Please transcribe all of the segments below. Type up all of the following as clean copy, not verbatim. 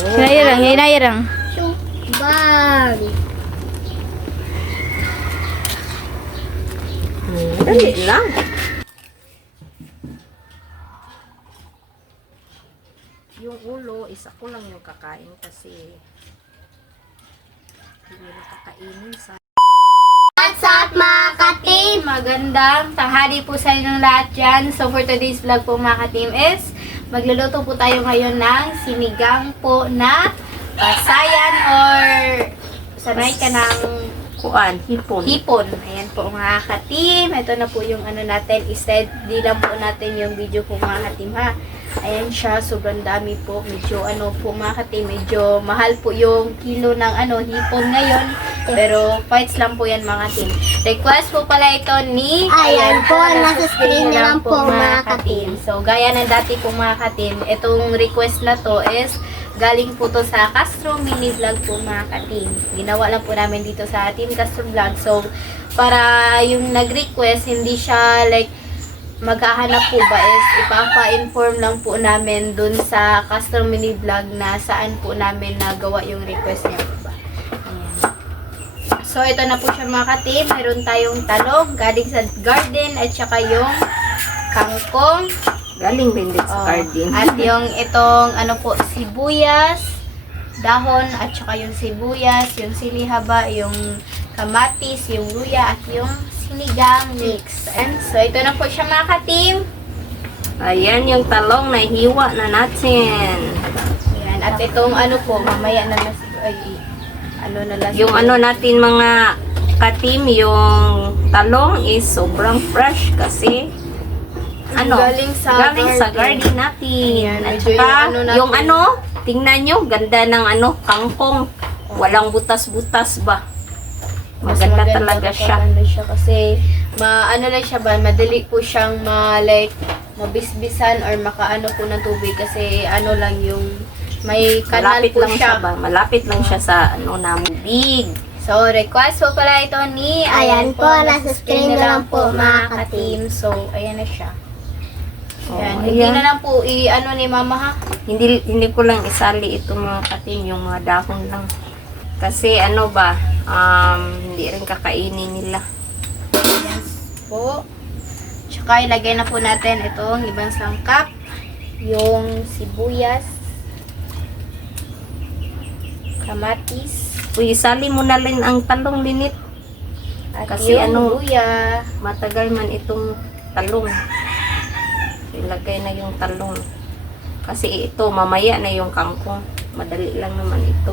Hinayarang, hinayarang. Subang. Dali lang. Yung ulo, isa ko lang yung kakain kasi hindi na kakainin sa... What's up mga ka-team? Magandang tanghali po sa inyong lahat dyan. So for today's vlog po mga ka-team is magluluto po tayo ngayon ng sinigang po na pasayan or sanay ka ng Kuan, hipon. hipon. Ayan po mga ka-team. Ito na po yung ano natin. Instead, di lang po natin yung video po mga ka-team ha. Ayan siya. Sobrang dami po. Medyo ano po mga ka-team. Medyo mahal po yung kilo ng ano hipon ngayon. Pero fights lang po yan mga team. Request po pala ito ni... Ayan po, nasa screen na lang po mga ka-team. So, gaya ng dati po mga ka-team, itong request na to is galing po to sa Castro Mini Vlog po mga ka-team. Ginawa lang po namin dito sa Team Castro Vlog. So, para yung nag-request, hindi siya like maghahanap po ba is ipapa-inform lang po namin dun sa Castro Mini Vlog na saan po namin nagawa yung request niya po ba. Ayan. So, ito na po siya mga ka-team. Meron tayong talong galing sa garden at saka yung kangkong. Galing din din sa Oh, garden. at yung itong ano po, sibuyas, dahon, at saka yung sibuyas, yung sili haba, yung kamatis, yung luya, at yung sinigang mix. And so, ito na po siya mga ka-team. Ayan yung talong na hiwa na natin. Ayan, at itong ano po, mamaya na lang ay, ano na lang. Yung ano natin mga ka-team, yung talong is sobrang fresh kasi galing sa garden natin. Ayan, At medyo saka, natin. yung ano, tingnan nyo, ganda ng ano, kangkong. Walang butas-butas ba? Mas Maganda talaga kapag siya. ano siya kasi ano lang siya ba, madali po siyang like mabisbisan or makaano po ng tubig kasi ano lang yung may kanal Malapit po lang siya. siya ba? Malapit lang siya sa ano na bubig. So, request po pala ito ni Ayan po, nasa screen na lang po, mga ka-team. So, ayan na siya. Oh, Ayan. Hindi ayan. na lang po ano ni mama ha. Hindi ko lang isali ito mga ka-team, yung mga dahon lang. Kasi ano ba, hindi rin kakainin nila. Ayan po. Tsaka ilagay na po natin itong ibang sangkap. Yung sibuyas. Kamatis. Uy, isali mo na rin ang talong linit. At Kasi yung ano, luya. matagal man itong talong. Ilagay na yung talong. Kasi ito, mamaya na yung kangkong. Madali lang naman ito.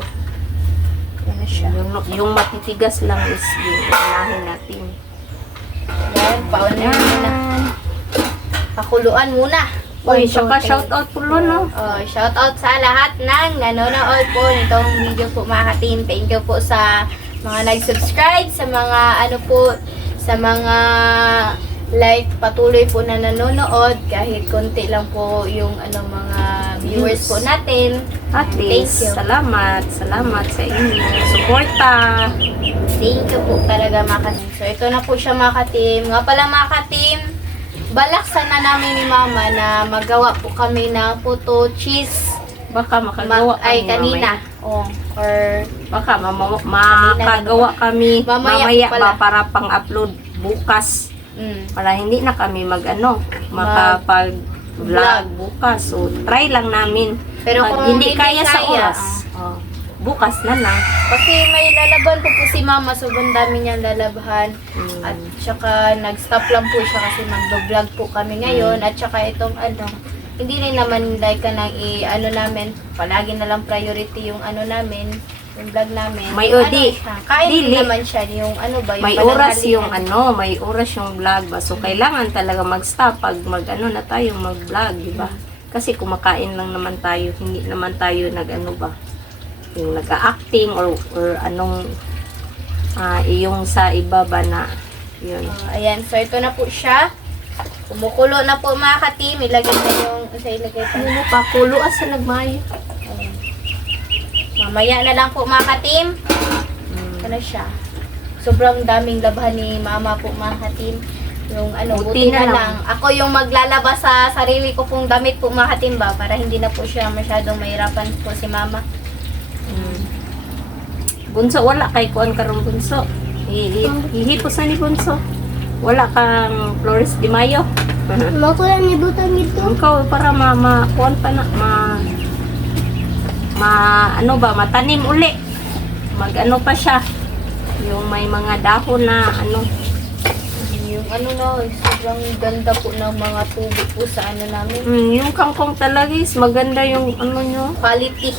Ayan na siya. Yung matitigas lang is yung unahin natin. Ayan, paunahin muna. Pakuluan muna. Uy, saka shoutout po no. Shout out sa lahat ng nanonood po nitong video po mga ka-team. Thank you po sa mga nag-subscribe, sa mga ano po, sa mga like patuloy po na nanonood kahit konti lang po yung ano mga viewers po natin. At least, Thank you. salamat sa inyo. Suporta. Thank you po talaga mga ka-team. So ito na po siya mga ka-team. Nga pala mga ka-team, balaksan na namin ni mama na magawa po kami ng puto cheese Baka makagawa ay kami kanina. Oh, or Baka makagawa kami Mamaya mamaya pala. ba para pang-upload bukas. Para hindi na kami makapag-vlog bukas. So, try lang namin. Pero Pag kung hindi kaya sa kaya, oras, bukas na lang. kasi may lalaban po si mama, sobrang dami niyang lalabhan. At saka nag-stop lang po siya kasi mag-vlog po kami ngayon. At saka itong ano, hindi rin naman like ka nang ano namin, palagi na lang priority yung ano namin, yung vlog namin. May Ano odi. siya, kain din Dili. naman siya yung ano ba, yung May oras pananghalian. yung may oras yung vlog ba. So, kailangan talaga mag-stop pag na tayo mag-vlog, di ba? Kasi kumakain lang naman tayo, hindi naman tayo nag-ano ba, yung nag-acting or anong yung sa iba ba na yun. Ayan, so ito na po siya. Kumukulo na po mga ka-team. Ilagay na yung, ilagay pa. Ano pa, kulo asa nagmayo. Ayan. Mamaya na lang po mga ka-team. Ano siya. Sobrang daming labahan ni mama po mga ka-team. Yung ano, Buti buti na na lang. lang. Ako yung maglalabas sa sarili ko pong damit po mga katimba para hindi na po siya masyadong mahirapan po si mama. Bunso, wala kay kuan karong bunso. Hihipos na ni bunso. Wala kang Flores de Mayo. Makulang ni butang ito. Ikaw para kuan pa na ano ba, matanim uli. Mag-ano pa siya. Yung may mga dahon na ano. Yung ano na, sobrang ganda po ng mga tubig po sa ano namin. Yung kangkong talaga is maganda yung ano nyo. Quality.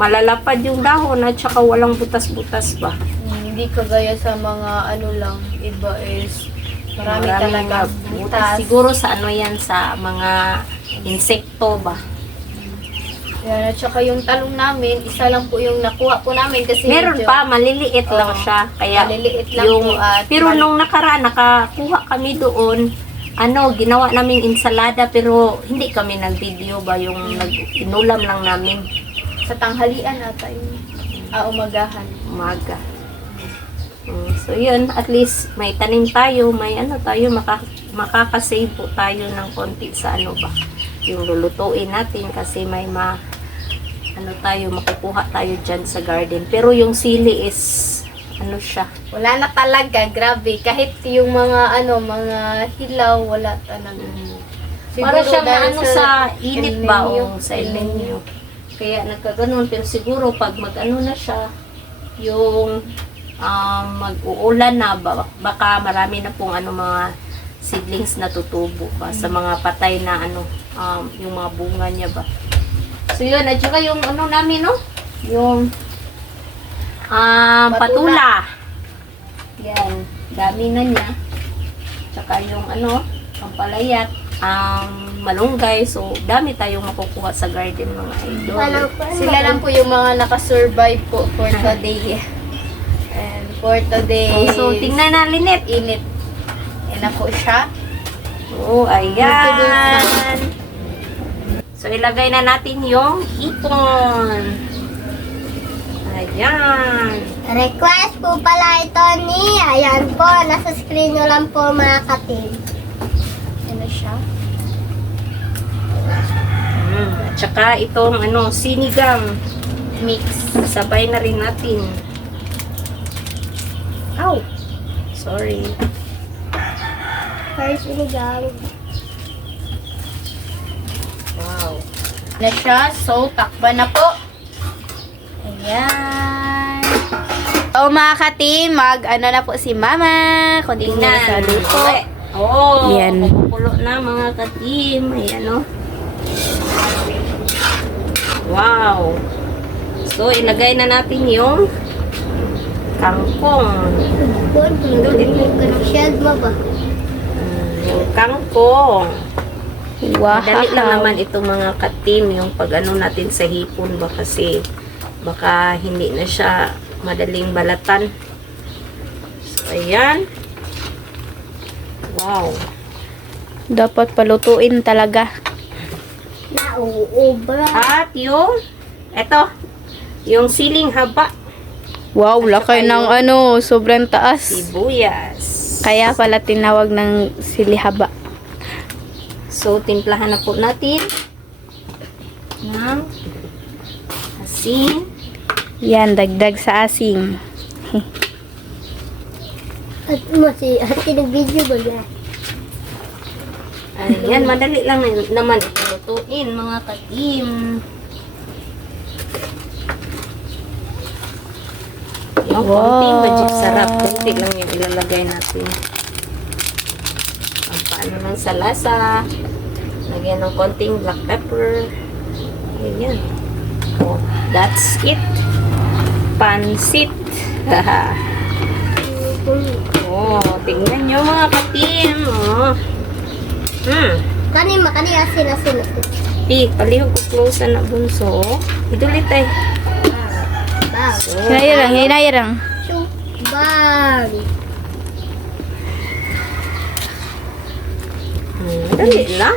Malalapad yung dahon at saka walang butas-butas ba. Hindi kagaya sa mga ano lang, iba is marami Maraming talaga mga butas. Siguro sa ano yan, sa mga insekto ba. Yan, at saka yung talong namin, isa lang po yung nakuha po namin kasi Meron medyo- pa, maliliit lang Oo, siya. Kaya maliliit lang yung, po at pero nung nakaraan, nakakuha kami doon, ginawa naming ensalada pero hindi kami nag-video ba, yung inulam lang namin sa tanghalian ata yung umagahan. umaga. So yun, at least may tanim tayo, may tayo, makakasave po tayo ng konti sa ba, yung lulutuin natin kasi may makukuha tayo dyan sa garden. Pero yung sili is, siya. Wala na talaga, grabe. Kahit yung mga mga hilaw, wala talaga. Para siya dahil na sa init ba El Nino. o sa El Nino. Kaya nagkaganon. Pero siguro pag na siya, yung mag-uulan na, baka marami na pong mga seedlings na tutubo ba sa mga patay na yung mga bunga niya ba. So yun, at saka yung namin yung patula. Yan, dami na niya. Tsaka yung pampalayat, malunggay. So, dami tayong makukuha sa garden mga idol. Sila lang po yung mga nakasurvive po for today. And for today, So, tingnan na, Linet. init. Yan na po siya. Oh, ayan. So, ilagay na natin yung hipon. Ayan. Request po pala ito ni, ayan po, nasa screen nyo lang po mga katim. Yan na siya. At saka itong sinigang Mix. sabay na rin natin. Ow! Sorry. First sinigang. Wow. Na siya. So, takban na po. Ayan. So, mga ka-team, na po si Mama. Kunting na sa luto. Oh, Yan. mapupulo na mga ka-team. Ayan, Wow. So, ilagay na natin yung kangkong. Bon, pindutin mo ka ng shield mo ba? Yung kangkong. Wow. Madali lang naman itong mga ka-team, yung pag natin sa hipon ba kasi baka hindi na siya madaling balatan. So, ayan. Wow. Dapat palutuin talaga. Nauubra. At yung, yung siling haba, Wow, At saka laki ng sobrang taas. sibuyas. Kaya pala tinawag ng silihaba. So, timplahan na po natin ng asin. Yan, dagdag sa asin. At mo si ate nag-video ba yan? Ayan, madali lang naman ito lutuin, mga ka-team. Yung konting magic sarap. Konti lang yung ilalagay natin. Ang paano lang sa lasa. Lagyan ng konting black pepper. Ayan. Oh, that's it. Pansit. Oh, tingnan nyo mga ka-team. Oh. Kani asin. Palihog ko close na bunso. Idulit ay. Bang. So, Hinayarang. Bang. Dali lang.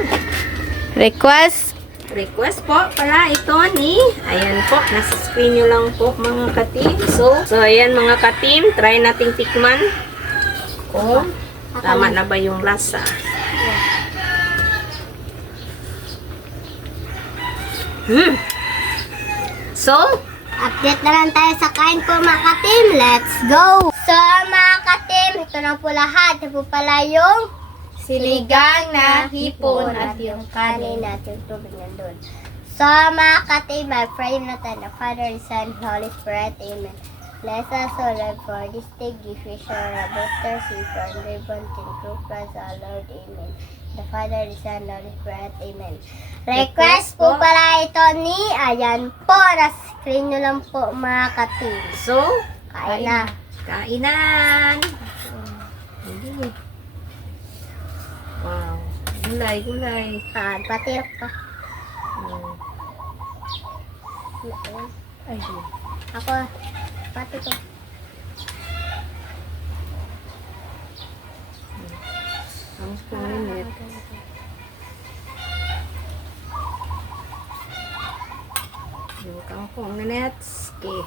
Request. Request po pala ito ni, ayan po, nasa screen nyo lang po mga ka-team. So ayan mga ka-team, try nating tikman kung Tama na ba yung lasa? So, Update na lang tayo sa kain po mga ka-team. Let's go! So mga ka-team, ito na po lahat. Ito po pala yung Sinigang na hipon at yung kanin kanin. at yung tubig nandun. So mga ka-team, I pray na tayo na Father, Son, Holy Spirit. Amen. Bless us, O Lord, for this day. Give you sure a better safe and ribbon to improve us, our Lord. Amen. The Father, the Son, Holy Spirit. Amen. Request po pala ito ni, ayan po, nasa screen nyo lang po mga ka-team. so, Kain na. kainan! Hindi. Wow. Gulay, gulay. Patirok ka. Ay, Ako, pati ko. ang kuminit. Yung kangkong na nets. Okay.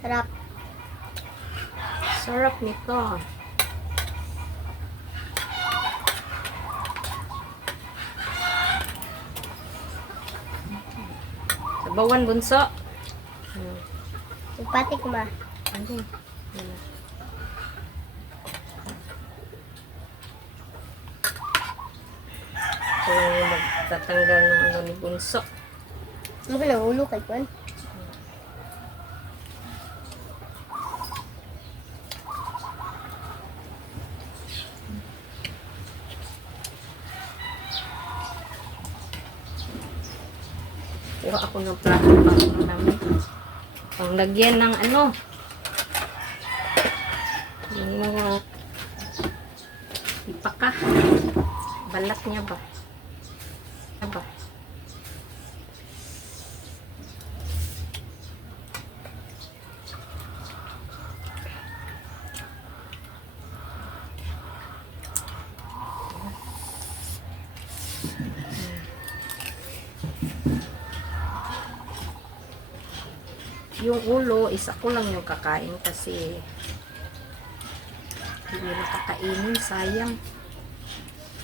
Sarap. Sarap nito. Sabawan bunso. Pati ko ma. Ano? Yan na. Ito lang yung magtatanggal ng ano ni bunso. Ano ba lang ulo kay Kwan? Kuha ako ng plato para namin. Pang lagyan ng ano. Yung mga ipaka. Balat niya ba? Aba. Yung ulo, isa ko lang yung kakain kasi hindi na kakainin, sayang.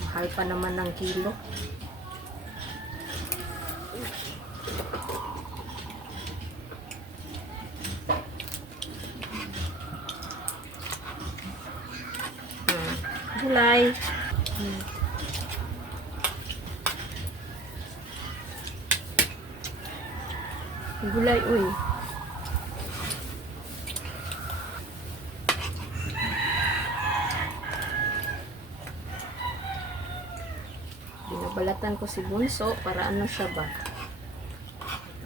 Mahal pa naman ng kilo. Gulay. Gulay, uy. Binabalatan ko si Bunso para ano siya ba?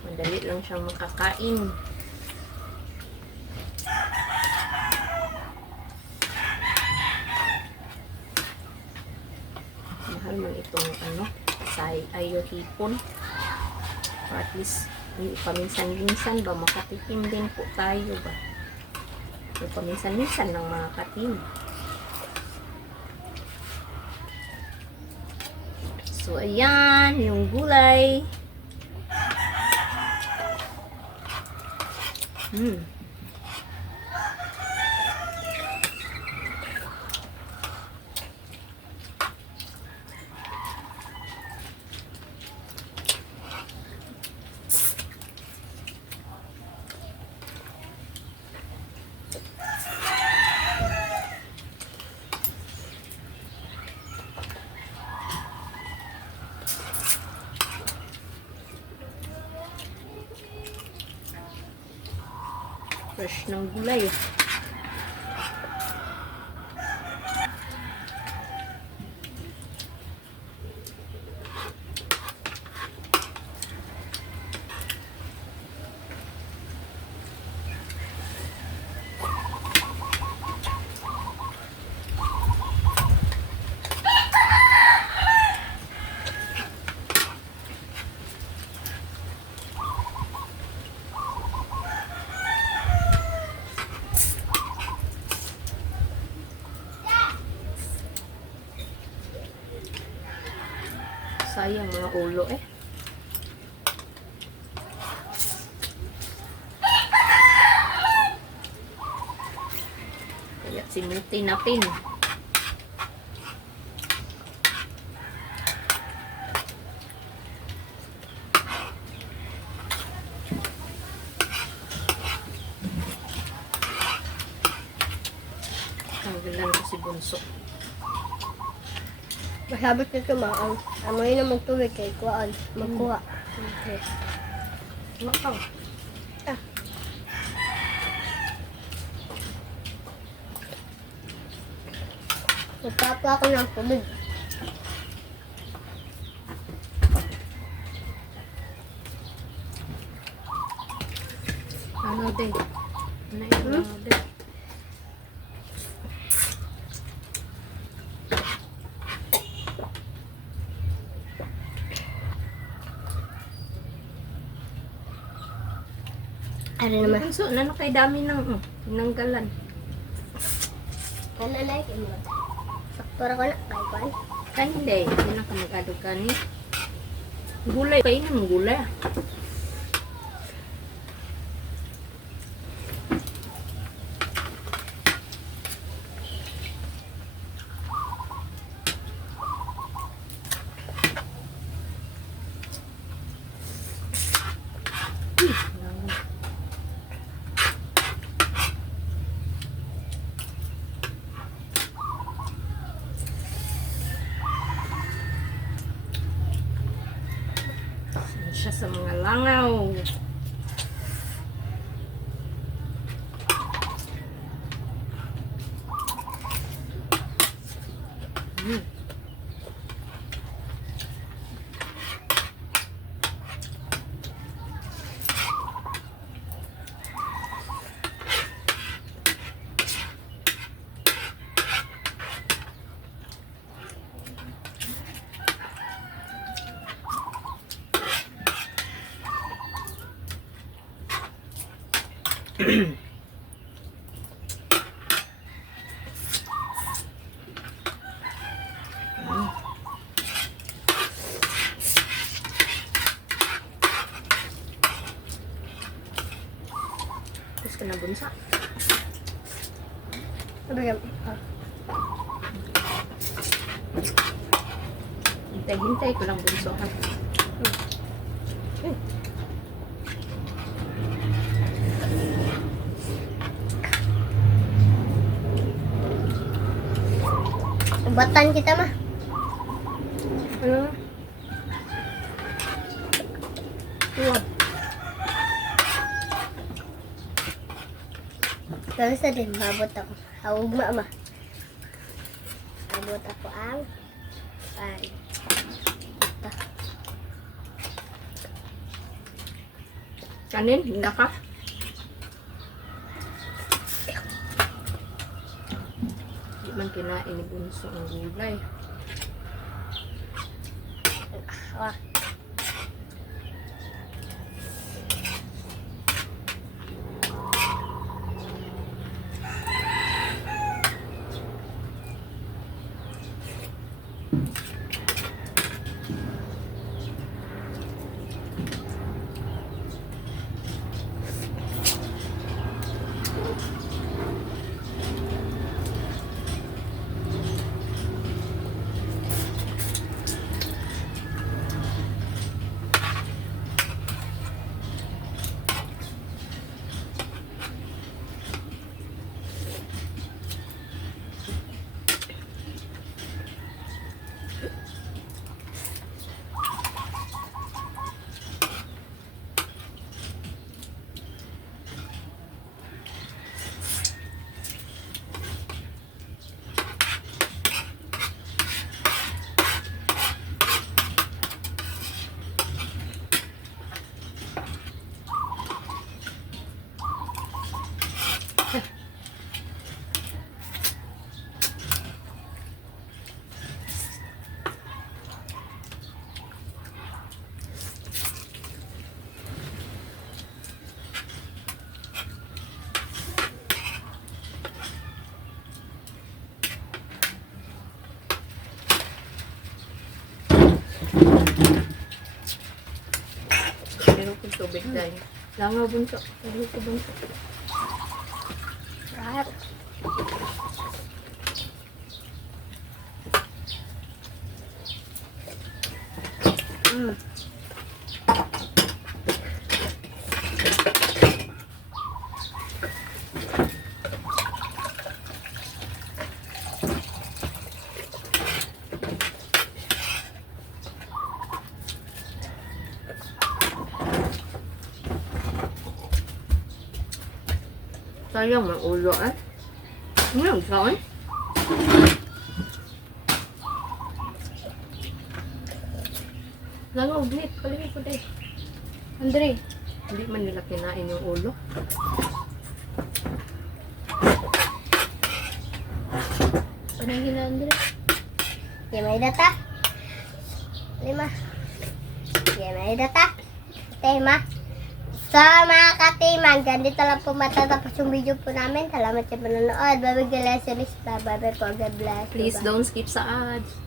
Madali lang siyang makakain. Mahal man itong ano, ayo hipon. Or at least, paminsan-minsan ba, makatikim din po tayo ba? So, paminsan-minsan ng mga katim. So, ayan, yung gulay. Fresh ng gulay. Sayang mga ulo eh. simuti natin. Tanggalan ko si Bunso. Masabot nito ma, ang amoy na magtubig kay kuhaan, magkuha. Okay. Wow. Magpapa ako ng tubig. Ano din? Ano yung din? Ano naman? Bunso, ano kay dami ng tinanggalan? Ano na yung mo? Saktura ko na, kay kuhaan. Kaya hindi. Hindi na ka mag-adog ka ni. Gulay. Kainin mo gulay. Siya sa mga langaw. Tapos ka na bunsa. Ano yan? Hintay-hintay ko lang bunso ha. Batan kita mah. Ano? Tuwad. Pero sa din, mabot ako. Hawag ma. Mabot ako ang pan. Kanin, hinda ka. Di man kinain ni bunso ang gulay. Wah. Meron kong tubig dahil. Langaw bunso. Meron ko bunso. Right. Sayang ang ulo eh. Ngayon, saan? Langaw, gnit. Kalimit ko din. Andre, Hindi man nila kinain yung ulo. panangin na Andre. Okay, may data. 5. Okay, may data. Tema. So, mga katiman, ganito lang po matatapos yung video po namin. Salamat sa panonood. Bye-bye, guys. Bye-bye po. God bless. Please Bye-bye. don't skip sa ads.